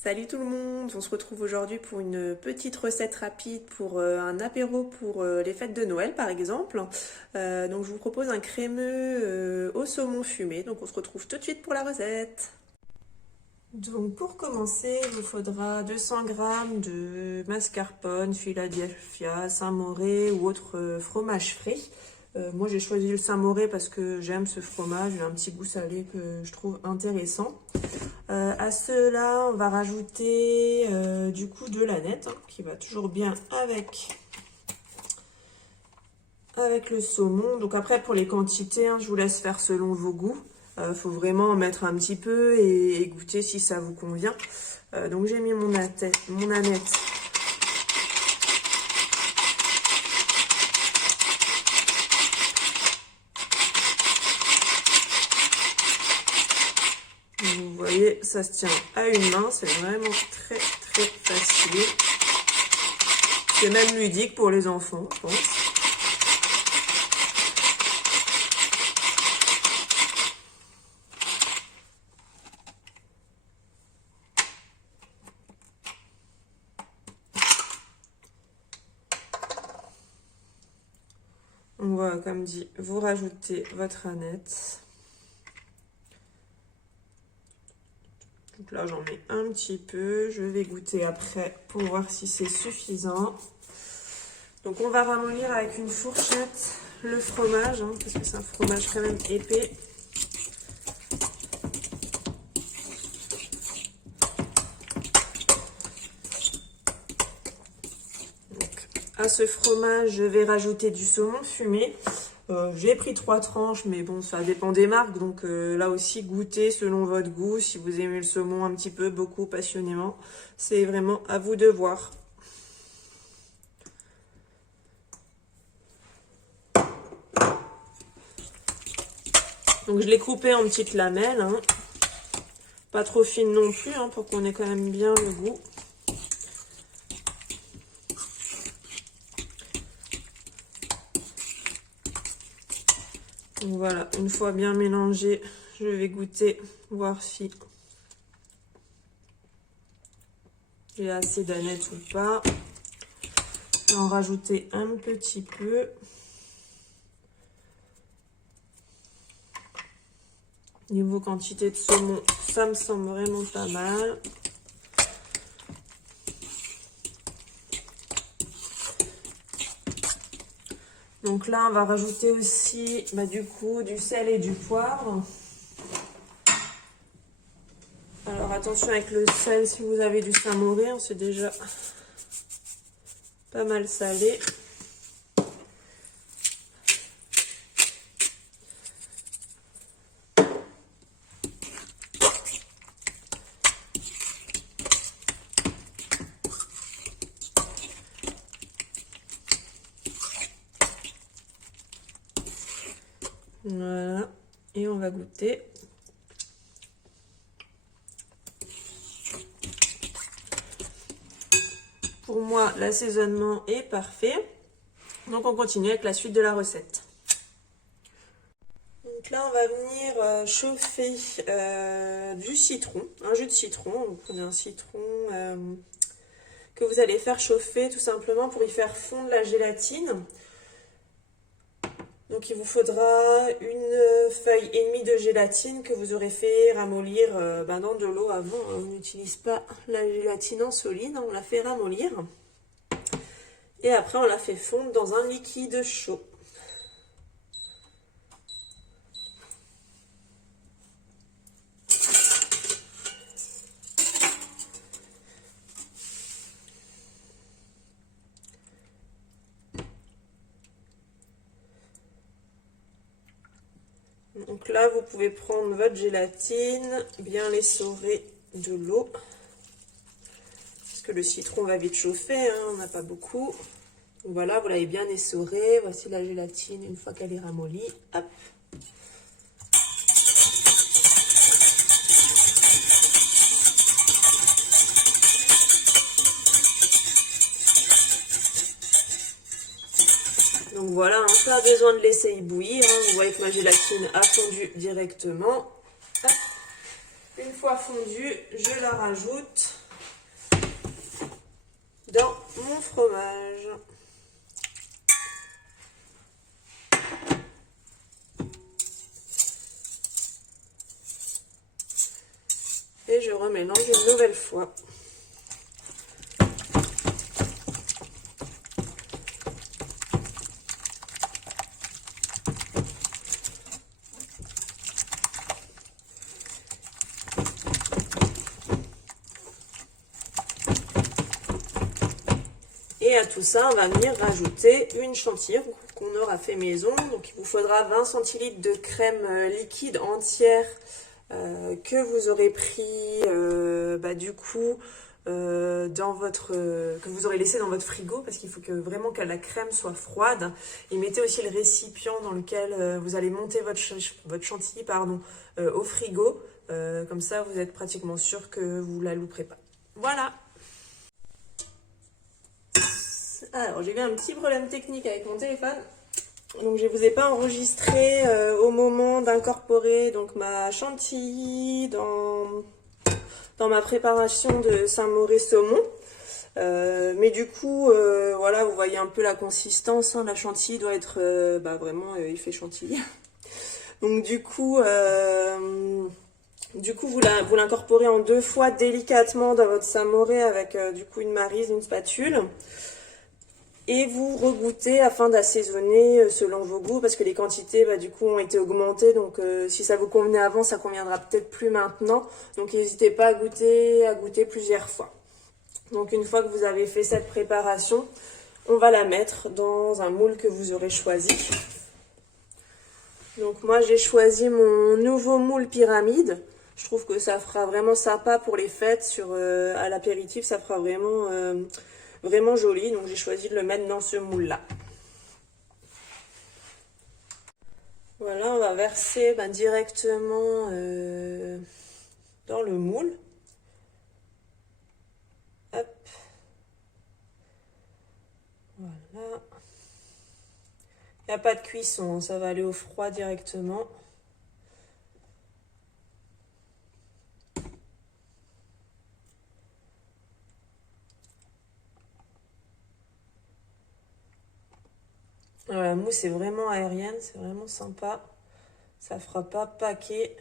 Salut tout le monde, on se retrouve aujourd'hui pour une petite recette rapide pour un apéro pour les fêtes de Noël par exemple. Donc je vous propose un crémeux au saumon fumé, donc on se retrouve tout de suite pour la recette. Donc pour commencer, il vous faudra 200 g de mascarpone, Philadelphia, Saint-Mauré ou autre fromage frais. Moi j'ai choisi le Saint-Mauré parce que j'aime ce fromage, il a un petit goût salé que je trouve intéressant. À cela, on va rajouter du coup de l'aneth qui va toujours bien avec le saumon. Donc après, pour les quantités, je vous laisse faire selon vos goûts. Faut vraiment en mettre un petit peu et goûter si ça vous convient. Donc j'ai mis mon aneth. Vous voyez, ça se tient à une main, c'est vraiment très facile. C'est même ludique pour les enfants, je pense. Donc voilà, comme dit, vous rajoutez votre aneth. Donc là, j'en mets un petit peu. Je vais goûter après pour voir si c'est suffisant. Donc on va ramollir avec une fourchette le fromage, parce que c'est un fromage quand même épais. Donc, à ce fromage, je vais rajouter du saumon fumé. J'ai pris 3 tranches, mais bon, ça dépend des marques. Donc là aussi, goûtez selon votre goût. Si vous aimez le saumon un petit peu, beaucoup, passionnément, c'est vraiment à vous de voir. Donc je l'ai coupé en petites lamelles. Pas trop fine non plus, pour qu'on ait quand même bien le goût. Donc voilà, une fois bien mélangé, je vais goûter, voir si j'ai assez d'aneth ou pas. En rajouter un petit peu. Niveau quantité de saumon, ça me semble vraiment pas mal. Donc là, on va rajouter aussi du coup du sel et du poivre. Alors attention avec le sel, si vous avez du Saint-Mauré, c'est déjà pas mal salé. Voilà, et on va goûter. Pour moi, l'assaisonnement est parfait. Donc on continue avec la suite de la recette. Donc là, on va venir chauffer du citron, un jus de citron. Vous prenez un citron que vous allez faire chauffer tout simplement pour y faire fondre la gélatine. Donc il vous faudra une feuille et demie de gélatine que vous aurez fait ramollir dans de l'eau avant. On n'utilise pas la gélatine en solide, on la fait ramollir. Et après on la fait fondre dans un liquide chaud. Donc là, vous pouvez prendre votre gélatine, bien l'essorer de l'eau. Parce que le citron va vite chauffer, on n'a pas beaucoup. Donc voilà, vous l'avez bien essoré. Voici la gélatine une fois qu'elle est ramollie. Hop. Donc voilà, pas besoin de laisser ébouillir. Vous voyez que ma gélatine a fondu directement. Hop. Une fois fondue, je la rajoute dans mon fromage. Et je remélange une nouvelle fois. Et à tout ça, on va venir rajouter une chantilly qu'on aura fait maison. Donc il vous faudra 20 centilitres de crème liquide entière que vous aurez pris du coup que vous aurez laissé dans votre frigo, parce qu'il faut que vraiment que la crème soit froide. Et mettez aussi le récipient dans lequel vous allez monter votre chantilly au frigo. Comme ça, vous êtes pratiquement sûr que vous la louperez pas. Voilà. Alors, j'ai eu un petit problème technique avec mon téléphone. Donc, je ne vous ai pas enregistré au moment d'incorporer donc ma chantilly dans ma préparation de Saint-Mauré saumon. Mais du coup, voilà, vous voyez un peu la consistance. Hein, la chantilly doit être vraiment effet chantilly. Donc, du coup, vous l'incorporez en 2 fois délicatement dans votre Saint-Mauré avec du coup une maryse, une spatule. Et vous regoutez afin d'assaisonner selon vos goûts, parce que les quantités du coup ont été augmentées. Donc si ça vous convenait avant, ça conviendra peut-être plus maintenant. Donc n'hésitez pas à goûter plusieurs fois. Donc une fois que vous avez fait cette préparation, on va la mettre dans un moule que vous aurez choisi. Donc moi j'ai choisi mon nouveau moule pyramide. Je trouve que ça fera vraiment sympa pour les fêtes, à l'apéritif, ça fera vraiment joli. Donc j'ai choisi de le mettre dans ce moule là. Voilà, on va verser directement dans le moule. Hop. Voilà. Il n'y a pas de cuisson, ça va aller au froid directement. Alors, la mousse est vraiment aérienne, c'est vraiment sympa. Ça fera pas paquet.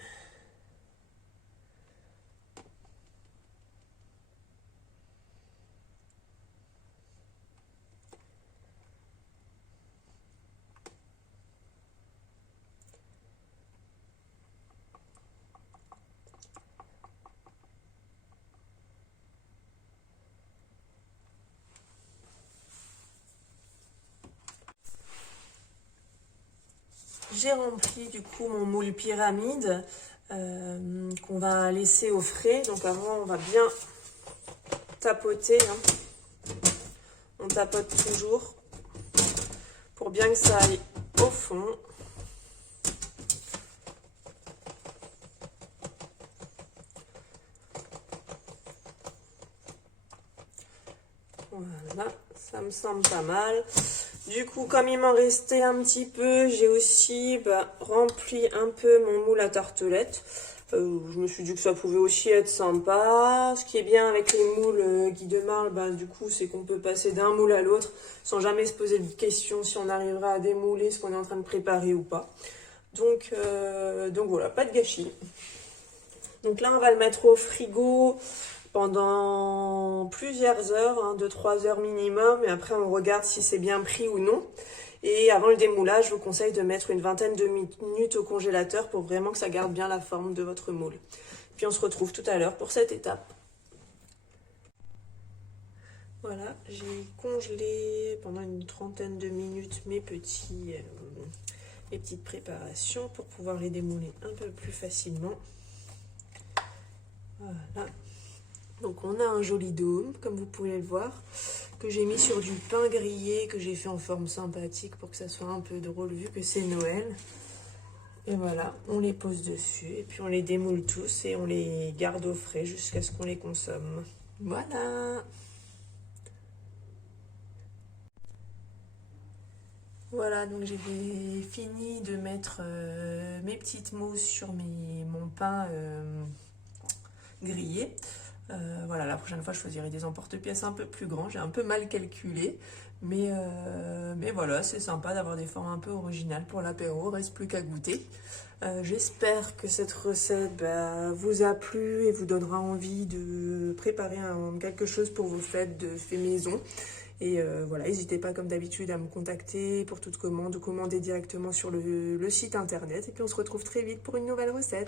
J'ai rempli du coup mon moule pyramide qu'on va laisser au frais. Donc avant, on va bien tapoter. Hein. On tapote toujours pour bien que ça aille au fond. Voilà, ça me semble pas mal. Du coup, comme il m'en restait un petit peu, j'ai aussi rempli un peu mon moule à tartelette. Je me suis dit que ça pouvait aussi être sympa. Ce qui est bien avec les moules Guy de Marle, du coup, c'est qu'on peut passer d'un moule à l'autre sans jamais se poser de questions si on arrivera à démouler ce qu'on est en train de préparer ou pas. Donc voilà, pas de gâchis. Donc là, on va le mettre au frigo pendant plusieurs heures, 2-3 heures minimum, et après on regarde si c'est bien pris ou non. Et avant le démoulage, je vous conseille de mettre une vingtaine de minutes au congélateur pour vraiment que ça garde bien la forme de votre moule. Puis on se retrouve tout à l'heure pour cette étape. Voilà, j'ai congelé pendant une trentaine de minutes mes petites préparations pour pouvoir les démouler un peu plus facilement. Voilà. Donc on a un joli dôme, comme vous pouvez le voir, que j'ai mis sur du pain grillé, que j'ai fait en forme sympathique pour que ça soit un peu drôle vu que c'est Noël. Et voilà, on les pose dessus et puis on les démoule tous et on les garde au frais jusqu'à ce qu'on les consomme. Voilà! Voilà, donc j'ai fini de mettre mes petites mousses sur mon pain grillé. Voilà, la prochaine fois je choisirai des emporte-pièces un peu plus grands, j'ai un peu mal calculé, mais voilà, c'est sympa d'avoir des formes un peu originales pour l'apéro, reste plus qu'à goûter. J'espère que cette recette vous a plu et vous donnera envie de préparer quelque chose pour vos fêtes de fait maison. Et voilà, n'hésitez pas comme d'habitude à me contacter pour toute commande ou commander directement sur le site internet. Et puis on se retrouve très vite pour une nouvelle recette.